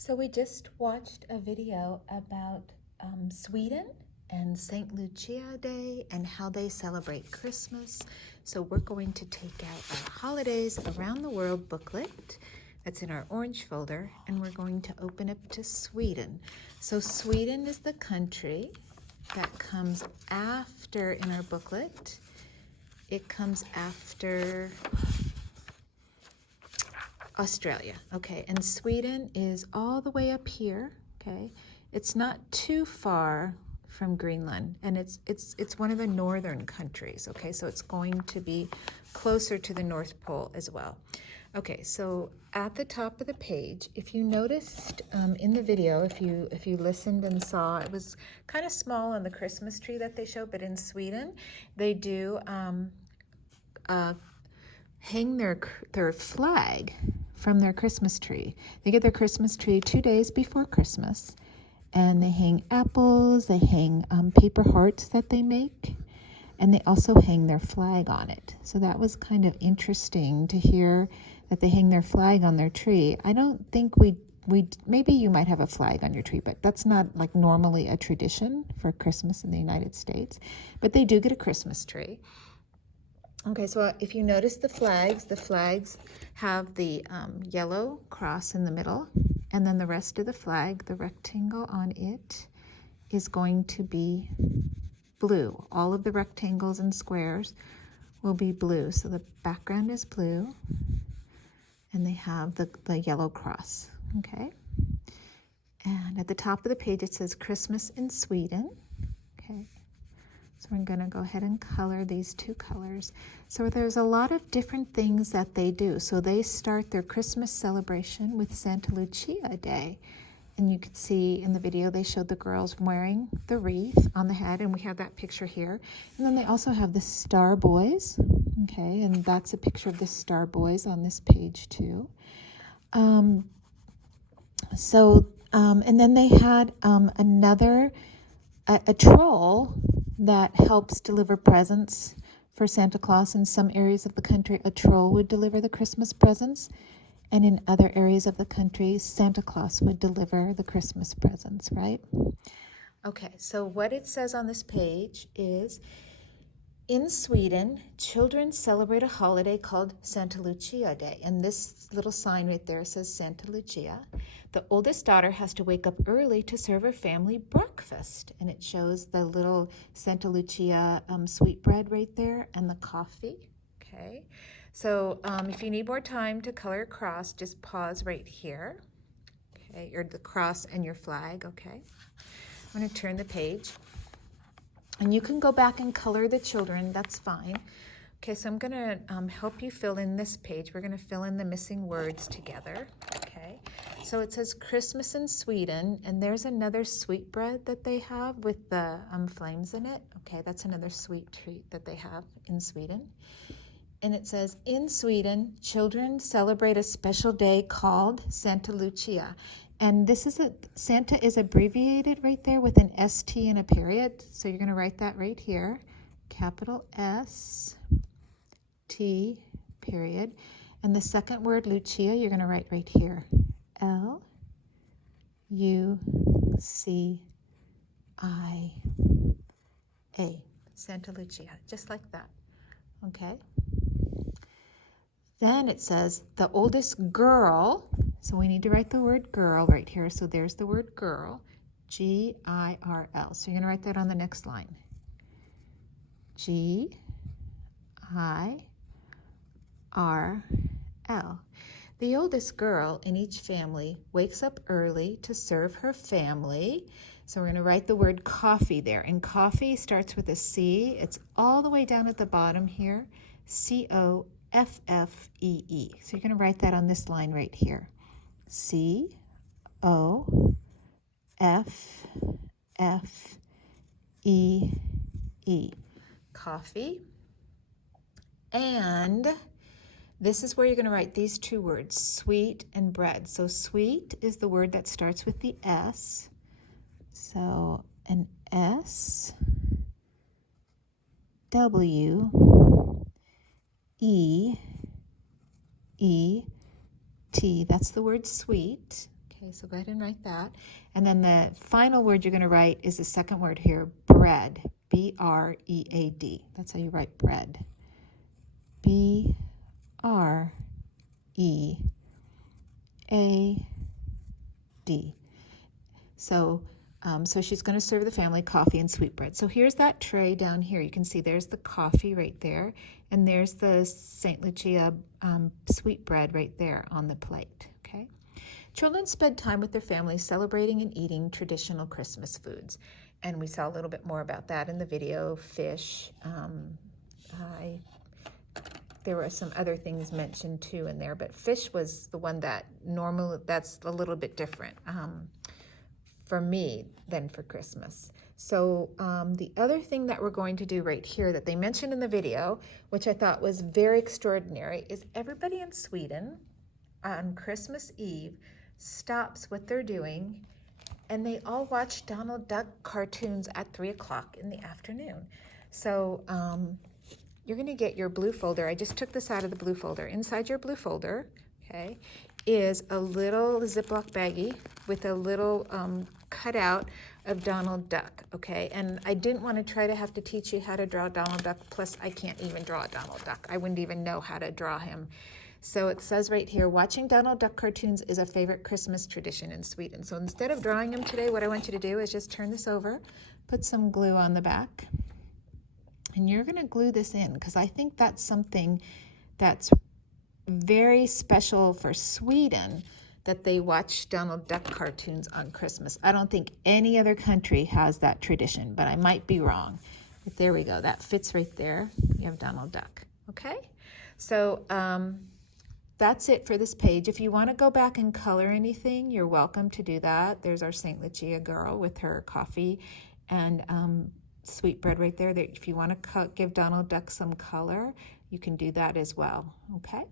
So we just watched a video about Sweden and St. Lucia Day and how they celebrate Christmas. So we're going to take out our Holidays Around the World booklet that's in our orange folder, and we're going to open up to Sweden. So Sweden is the country that comes after in our booklet. It comes after Australia, okay, and Sweden is all the way up here, okay. It's not too far from Greenland, and it's one of the northern countries, okay, so it's going to be closer to the North Pole as well. Okay, so at the top of the page, if you noticed in the video, if you listened and saw, it was kind of small on the Christmas tree that they showed, but in Sweden, they do hang their flag from their Christmas tree. They get their Christmas tree 2 days before Christmas, and they hang apples, they hang paper hearts that they make, and they also hang their flag on it. So that was kind of interesting to hear that they hang their flag on their tree. I don't think we maybe you might have a flag on your tree, but that's not like normally a tradition for Christmas in the United States. But they do get a Christmas tree. Okay, so if you notice the flags have the yellow cross in the middle, and then the rest of the flag, the rectangle on it, is going to be blue. All of the rectangles and squares will be blue. So the background is blue, and they have the yellow cross, okay? And at the top of the page, it says Christmas in Sweden, okay? So we're going to go ahead and color these two colors. So there's a lot of different things that they do. So they start their Christmas celebration with Santa Lucia Day. And you could see in the video, they showed the girls wearing the wreath on the head, and we have that picture here. And then they also have the Star Boys, okay, and that's a picture of the Star Boys on this page too. And then they had a troll that helps deliver presents for Santa Claus. In some areas of the country, a troll would deliver the Christmas presents, and in other areas of the country, Santa Claus would deliver the Christmas presents, right? Okay, so what it says on this page is, in Sweden, children celebrate a holiday called Santa Lucia Day, and this little sign right there says Santa Lucia. The oldest daughter has to wake up early to serve her family breakfast, and it shows the little Santa Lucia sweetbread right there and the coffee, okay? So if you need more time to color a cross, just pause right here, okay, or the cross and your flag, okay? I'm gonna turn the page. And you can go back and color the children, that's fine. Okay, so I'm gonna help you fill in this page. We're gonna fill in the missing words together, okay? So it says Christmas in Sweden, and there's another sweetbread that they have with the flames in it. Okay, that's another sweet treat that they have in Sweden. And it says, in Sweden, children celebrate a special day called Santa Lucia. And this is Santa is abbreviated right there with an ST and a period. So you're going to write that right here. Capital S, T, period. And the second word, Lucia, you're going to write right here. L, U, C, I, A. Santa Lucia, just like that. Okay. Then it says the oldest girl. So we need to write the word girl right here. So there's the word girl, G-I-R-L. So you're going to write that on the next line. G-I-R-L. The oldest girl in each family wakes up early to serve her family. So we're going to write the word coffee there. And coffee starts with a C. It's all the way down at the bottom here, C-O-F-F-E-E. So you're going to write that on this line right here. C-O-F-F-E-E. Coffee. And this is where you're going to write these two words, sweet and bread. So sweet is the word that starts with the S. So an S, W, E, E, T. That's the word sweet. Okay, so go ahead and write that. And then the final word you're going to write is the second word here, bread. B-R-E-A-D. That's how you write bread. B-R-E-A-D. So she's going to serve the family coffee and sweetbread. So here's that tray down here. You can see there's the coffee right there, and there's the St. Lucia sweetbread right there on the plate. Okay. Children spend time with their families celebrating and eating traditional Christmas foods. And we saw a little bit more about that in the video. Fish. There were some other things mentioned too in there, but fish was the one that normally, that's a little bit different for me than for Christmas. So the other thing that we're going to do right here that they mentioned in the video, which I thought was very extraordinary, is everybody in Sweden on Christmas Eve stops what they're doing and they all watch Donald Duck cartoons at 3 o'clock in the afternoon. So you're gonna get your blue folder. I just took this out of the blue folder. Inside your blue folder, okay, is a little Ziploc baggie with a little cutout of Donald Duck, okay? And I didn't want to try to have to teach you how to draw Donald Duck, plus I can't even draw a Donald Duck. I wouldn't even know how to draw him. So it says right here, watching Donald Duck cartoons is a favorite Christmas tradition in Sweden. So instead of drawing him today, what I want you to do is just turn this over, put some glue on the back, and you're gonna glue this in because I think that's something that's very special for Sweden, that they watch Donald Duck cartoons on Christmas. I don't think any other country has that tradition, but I might be wrong. But there we go, that fits right there. You have Donald Duck, okay? So that's it for this page. If you want to go back and color anything, you're welcome to do that. There's our St. Lucia girl with her coffee and sweetbread right there. If you want to give Donald Duck some color, you can do that as well, okay?